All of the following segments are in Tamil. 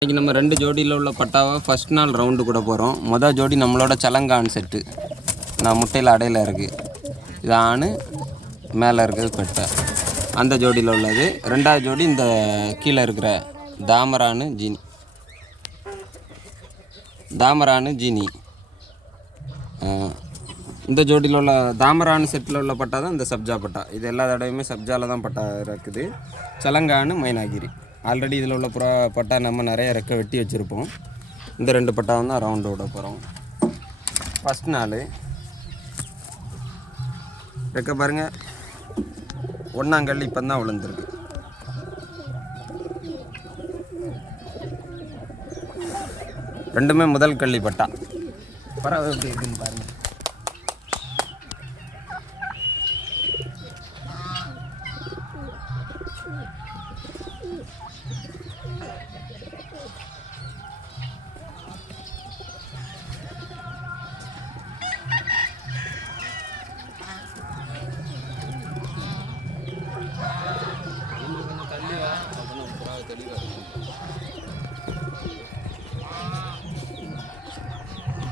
இன்றைக்கி நம்ம 2 ஜோடியில் உள்ள பட்டாவை ஃபஸ்ட் நாள் ரவுண்டு கூட போகிறோம். மொதல் ஜோடி நம்மளோட சலங்கான் செட்டு. நான் முட்டையில் அடையில் இருக்குது. இது ஆண், மேலே இருக்கிறது பெட்டை. அந்த ஜோடியில் உள்ளது. 2வது ஜோடி இந்த கீழே இருக்கிற தாமரானு ஜீனி. இந்த ஜோடியில் உள்ள தாமரானு செட்டில் உள்ள பட்டா தான் இந்த சப்ஜா பட்டா. இது எல்லா தடவையுமே சப்ஜாவில் தான் பட்டா இருக்குது. சலங்கானு மைனாகிரி. ஆல்ரெடி இதில் உள்ள பட்டா நம்ம நிறைய ரெக்கை வெட்டி வச்சுருப்போம். இந்த 2 பட்டாவும் தான் ரவுண்டு விட போகிறோம். ஃபஸ்ட் நாள் ரெக்கை பாருங்கள், 1ஆம் கல் இப்போ தான் விழுந்துருக்கு. ரெண்டுமே முதல் கள்ளி பட்டா. பறவை எப்படி இருக்குன்னு பாருங்கள்.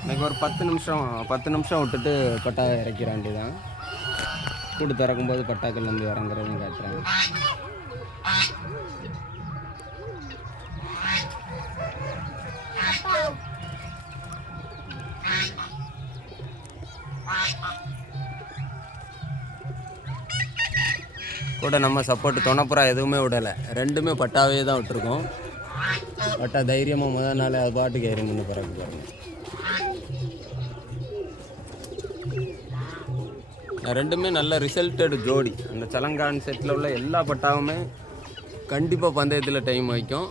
இன்றைக்கி ஒரு 10 நிமிஷம் விட்டுட்டு பட்டா இறக்கிறாண்டி தான். கூடு திறக்கும்போது பட்டாக்கள்லேருந்து இறங்குறதையும் காட்டுறாங்க. கூட நம்ம சப்போர்ட் துணைப்புறா எதுவுமே விடலை. 2மே பட்டாவே தான் விட்டுருக்கோம். பட்டா தைரியமாக முதல் நாள் அது பாட்டுக்கு ஏறி முன்னு பிறகு பாருங்கள். 2மே நல்ல ரிசல்ட்டடு ஜோடி. அந்த சலங்கான் செட்டில் உள்ள எல்லா பட்டாவுமே கண்டிப்பாக பந்தயத்தில் டைம் வைக்கும்.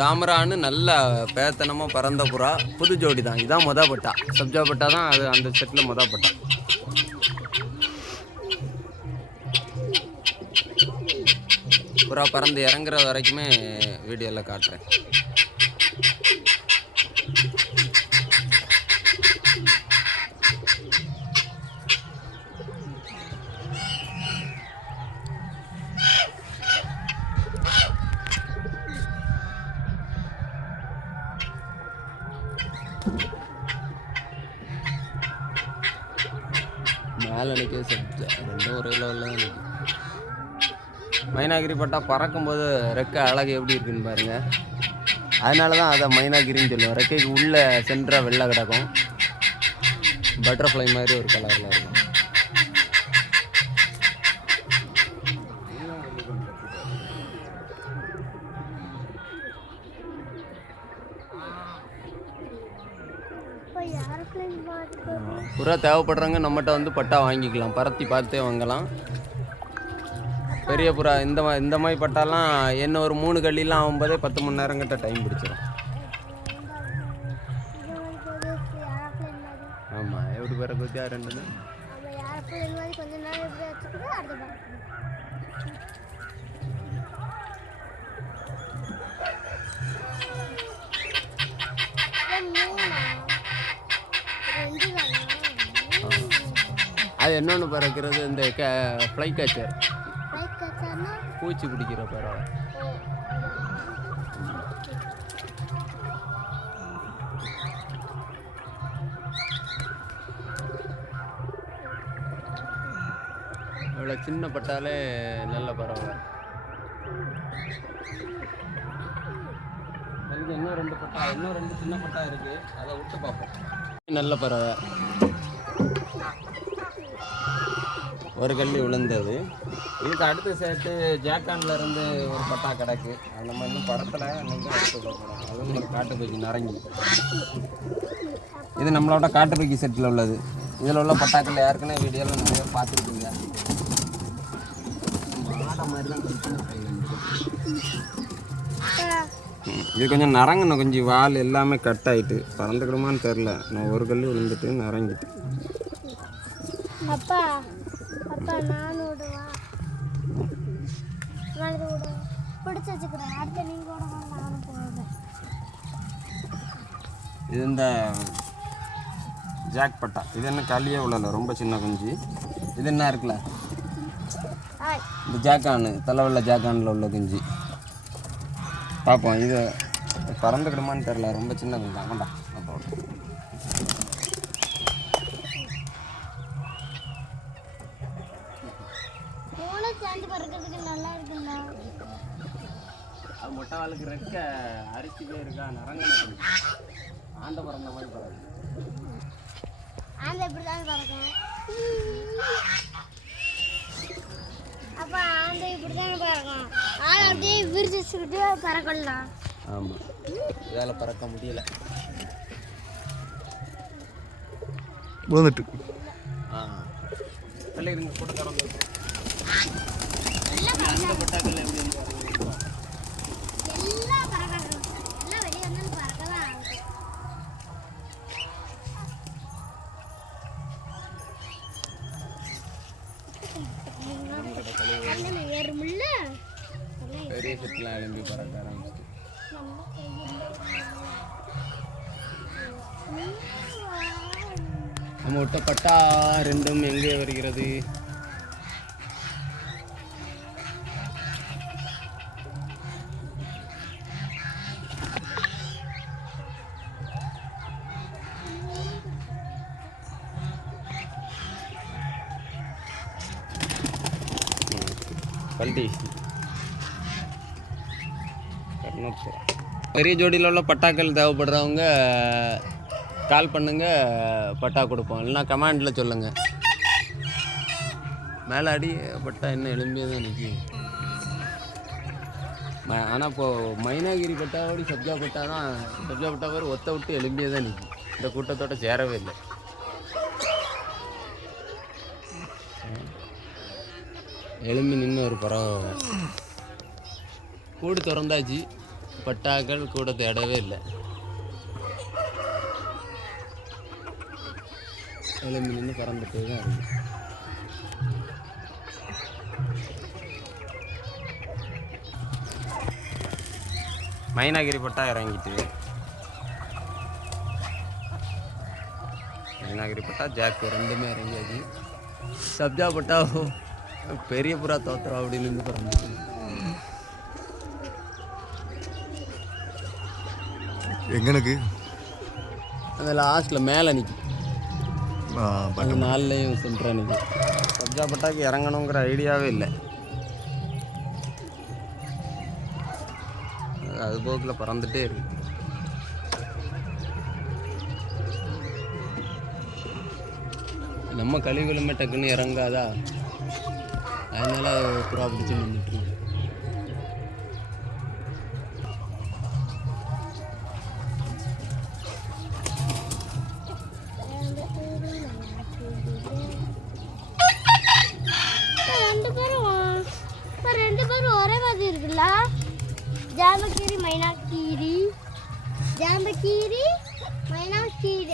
தாமரான்னு நல்லா பேத்தனமாக பறந்த புறா புது ஜோடி தான். இதுதான் மொதல் பட்டா. சப்ஜா பட்டா தான் அது அந்த செட்டில் மொதல் பட்டா. புறா பறந்து இறங்குற வரைக்குமே வீடியோவில் காட்டுறேன். மேலே நிற்கிறது சப்ஜா. 2 ஒரே லெவலில் தான் நிற்கும். மைனாகிரி பட்டா பறக்கும்போது ரெக்கை அழகு எப்படி இருக்குன்னு பாருங்கள். அதனால தான் அதை மைனாகிரின்னு சொல்லுவோம். ரெக்கைக்கு உள்ளே சென்டராக வெள்ளை கிடக்கும். பட்டர்ஃப்ளை மாதிரி ஒரு கலரில் இருக்கும். புறா தேவைப்படுறவங்க நம்மகிட்ட வந்து பட்டா வாங்கிக்கலாம். பறத்தி பார்த்தே வாங்கலாம். பெரிய புறா இந்த மாதிரி பட்டாலாம் என்ன ஒரு 3 கள்ளிலாம் ஆகும்போதே 10 மணி நேரம் கிட்ட டைம் பிடிச்சிடும். ஆமாம், எப்படி பிற குத்தியா 2 அது என்னொன்று பறக்கிறது இந்த ஃப்ளை கேச்சர், பூச்சி பிடிக்கிற பறவை. அவ்வளோ சின்ன பட்டாலே நல்ல பறவை. அதுக்கு இன்னும் 2 சின்ன பட்டா இருக்குது. அதை விட்டு பார்ப்போம். நல்ல பறவை. ஒரு கள்ளி விழுந்தது. இதுக்கு அடுத்த சேர்த்து ஜாக்கான்ல இருந்து ஒரு பட்டா கிடக்கு. அந்த மாதிரி இன்னும் படத்தில் அன்றைக்கி அடுத்து விட போகிறோம். அதுவும் ஒரு காட்டுப்பைக்கு நரங்கி. இது நம்மளோட காட்டுப்பைக்கு செட்டில் உள்ளது. இதில் உள்ள பட்டாக்கள் யாருக்குன்னா வீடியோவில் நிறைய பார்த்துருக்கீங்க. மாடை மாதிரி தான். இது கொஞ்சம் நரங்கணும். கொஞ்சம் வால் எல்லாமே கட் ஆகிட்டு பறந்துக்கிடுமான்னு தெரில. நான் ஒரு கல் விழுந்துட்டு நரங்கிட்டு. அப்பா அப்பா நான் விடுவா பிடிச்சி வச்சுக்கிறேன். அடுத்த நீங்கள் விடுவா, நானும் போவேன். இது இந்த ஜாக் பட்டா. இது என்ன களியே உள்ளல, ரொம்ப சின்ன குஞ்சு. இது என்ன இருக்குல்ல, இந்த ஜாக்கானு தலைவல்ல ஜாக்கானில் உள்ள குஞ்சு பார்ப்போம். இது பறந்துக்கிடுமான்னு தெரில, ரொம்ப சின்ன குஞ்சு. ஆமாண்டா அப்போ மூணு சேர்ந்து பறக்கிறதுக்கு நல்லா இருக்குண்ணா. அது மொட்டை வாளுக்கு ரெக்க அரிசி போய் இருக்கா, நரங்க ஆண்ட பறந்த மாதிரி பறகு. ஆந்த எப்படி தான் பறக்கும்? அப்போ ஆந்த இப்படி தான் பறக்கும். ஆள் அப்படியே விரிச்சு வச்சுக்கிட்டு பறக்கலாம். ஆமாம், வேலை பறக்க முடியல. வந்துட்டு இல்லை இதுங்க கூட திறந்து அந்த கொட்டாக்கள் எப்படி வந்து எல்லாம் பறக்கிறது, எல்லாம் வெளியே வந்து பறக்கலாம் ஆகுது. ஏறுமுல்ல பெரிய செட்டுலாம் எழும்பி பறக்க ஆரம்பிச்சிட்டு. நம்ம விட்ட பட்டா ரெண்டும் எங்கே வருகிறது? பல்டி பெரிய ஜோடியில் உள்ள பட்டாக்கள் தேவைப்படுறவங்க கால் பண்ணுங்க, பட்டா கொடுப்போம். இல்லைனா கமாண்டில் சொல்லுங்கள். மேலே அடி பட்டா என்ன எலும்பியே தான் நிற்கும். ஆனால் இப்போது மைனாகிரி பட்டாவோடி சப்ஜா பட்டா தான், சப்ஜா பட்டா பேர் ஒத்த விட்டு எலும்பியே தான் நிற்கும். இந்த கூட்டத்தோட சேரவே இல்லை. எலும்பி நின்று ஒரு பறவை கூடு திறந்தாச்சு, பட்டாக்கள் கூட தேடவே இல்லை. எலும்பி நின்று பறந்துட்டே தான் இருக்கு. மைனாகிரி பட்டா இறங்கிட்டு, மைனாகிரி பட்டா ஜாக்கு ரெண்டுமே இறங்கியாச்சு. சப்ஜா பட்டா பெரிய புறா தோத்துறோம் அப்படின்னு இருந்து பறந்துச்சு. எங்கனுக்கு அந்த லாஸ்ட்டில் மேலே நிற்கும். அந்த நாள்லேயும் சென்ட்ரா நிற்கும். சப்ஜா பட்டாக்கு இறங்கணுங்கிற ஐடியாவே இல்லை. அது போக்கில் பறந்துகிட்டே இருக்கு. நம்ம கழிவுகளுமே டக்குன்னு இறங்காதா, அதனால புறா பிடிச்சி நின்றுட்டு. ரெண்டு பேரும் ஒரே மாதிரி இருக்குல்ல. ஜாம்பக்கீரி மைனாக்கீரி, ஜாம்பக்கீரி மைனாக்கீரி.